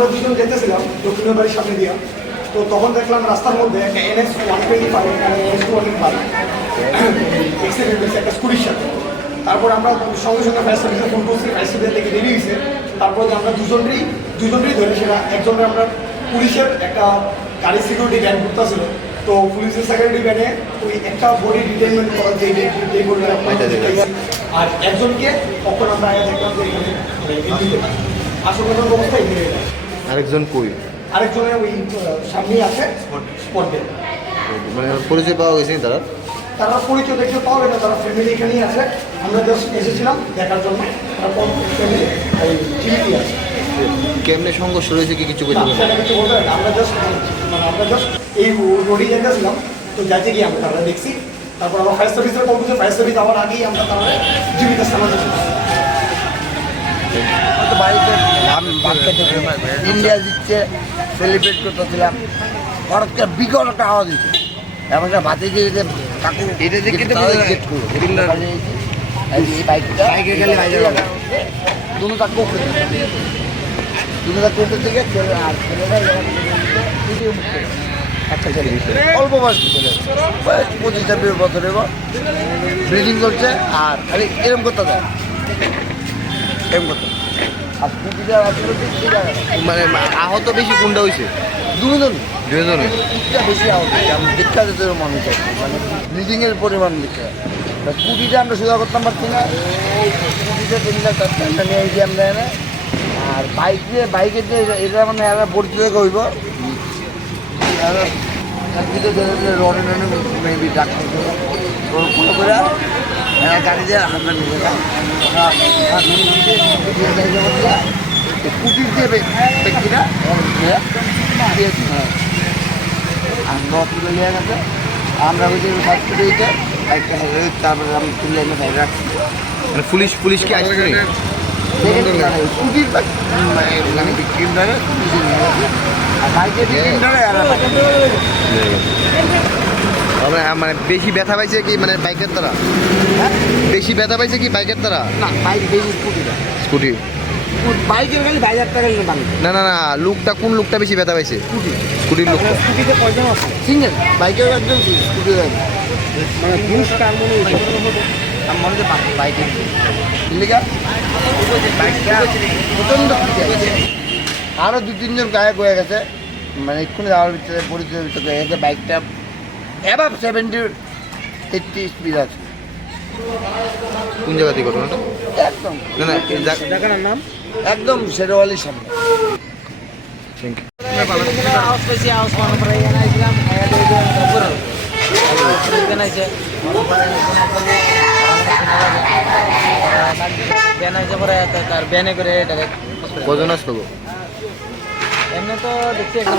আমরা দুজন যেতেছিলাম দক্ষিণের বাড়ির সামনে দিয়া তো তখন দেখলাম রাস্তার মধ্যে একটা NS one twenty five NS two one five accident হয়েছে একটা স্কুটির সাথে। তারপর আমরা সঙ্গে সঙ্গে ফায়ার সার্ভিসে ফোন করছি ফায়ার সার্ভিস থেকে বেরিয়ে গেছে। তারপর আমরা দুজনেরই দুজনেরই ধরে সেটা একজনের আমরা পুলিশের একটা গাড়ি সিকিউরিটি ভ্যান করতেছিল তো পুলিশের সিকিউরিটি ভ্যানে ওই একটা বডি ডিটেনমেন্ট করার যে আর একজনকে তখন আমরা আগে দেখলাম যে এখানে আশেপাশের অবস্থা এগিয়ে গেল আরেকজন কই? আরেকজনের ওই সামনে আছে। স্পটে মানে পরিচয় পাওয়া গেছে তারা? তারা পরিচয় দেখতে পাবে না তারা ফ্যামিলি এখানেই আছে। আমরা জাস্ট এসেছিলাম দেখার জন্য। তারা ফ্যামিলি এই চিমিটি আছে। কেমনে সংঘর্ষ রয়েছে কি কিছু বলতে কিছু বলতে পারি না। আমরা জাস্ট মানে আমরা জাস্ট এই রোডে যেতেছিলাম তো যাইতে গিয়ে আমরা তারা দেখছি। তারপর আমরা ফায়ার সার্ভিসের কল করছি ফায়ার সার্ভিস যাওয়ার আগেই আমরা তারা জীবিত স্থানান্তর বাচ্চাকে ইন্ডিয়া দিচ্ছে সেলিব্রেট করতেছিলাম। হঠাৎ করে বিকট একটা আওয়াজ দিচ্ছে এমন একটা বাতি দিয়ে যে কাকু এটা দেখে তো যায়। এই বাইকটা বাইকে গেলে। দুটো দুটো থেকে আর একটা ছেলে অল্প বয়স ছেলে বয়স পঁচিশ ছাব্বিশ বছর এবং ব্রিডিং করছে আর খালি এরম করতে দেয়। এরম করতে মানে আহত বেশি কোনটা হয়েছে দুজন দুজনে বেশি আহত আমরা দীক্ষা দিতে মানুষ আছে মানে ব্লিডিংয়ের পরিমাণ দীক্ষা তা স্কুটিটা আমরা সোজা করতাম পারছি না স্কুটিটা তিনটা চারটা নিয়ে এসে আমরা এনে আর বাইক দিয়ে বাইকের যে এটা মানে এরা পরিচয় হইব রডে রডে মেবি ডাক্তার করে যায় স্কুটির যে ব্যক্তিরা দিয়েছি আর তুলে নিয়ে গেছে। আমরা ওই যে হসপিটাল দিতে বাইকটা হেরে তারপরে আমি তুলে এনে বাইরে রাখছি। মানে পুলিশ পুলিশ কি আসছে নি? স্কুটির মানে ধরে আর বিক্রিম ধরে আমরা মানে বেশি ব্যথা পাইছে কি মানে বাইকের তারা হ্যাঁ? বেশি ব্যথা পাইছে কি বাইকের তারা না বাইক বেশি স্কুটিটা স্কুটি। বাইকের খালি বাইক টাকা নিয়ে না না না লুকটা কোন লুকটা বেশি ব্যথা পাইছে? স্কুটি। স্কুটির লুকটা। স্কুটিতে কয়জন আছে? সিঙ্গেল। বাইকের একজন স্কুটি মানে পুরুষ কার মনে আমার মনে হচ্ছে বাইকের প্রচণ্ড আরও দু তিনজন গায়ক হয়ে গেছে। মানে এক্ষুনি যাওয়ার ভিতরে পরিচয়ের ভিতরে গেছে বাইকটা অ্যাবাভ সেভেন্টি এইটটি স্পিড আছে। কোন জায়গা থেকে ঘটনাটা? একদম। না না জায়গাটার নাম? একদম শেরওয়ালির সামনে। থ্যাংক ইউ কজন আসলো এমনি তো দেখছি একদম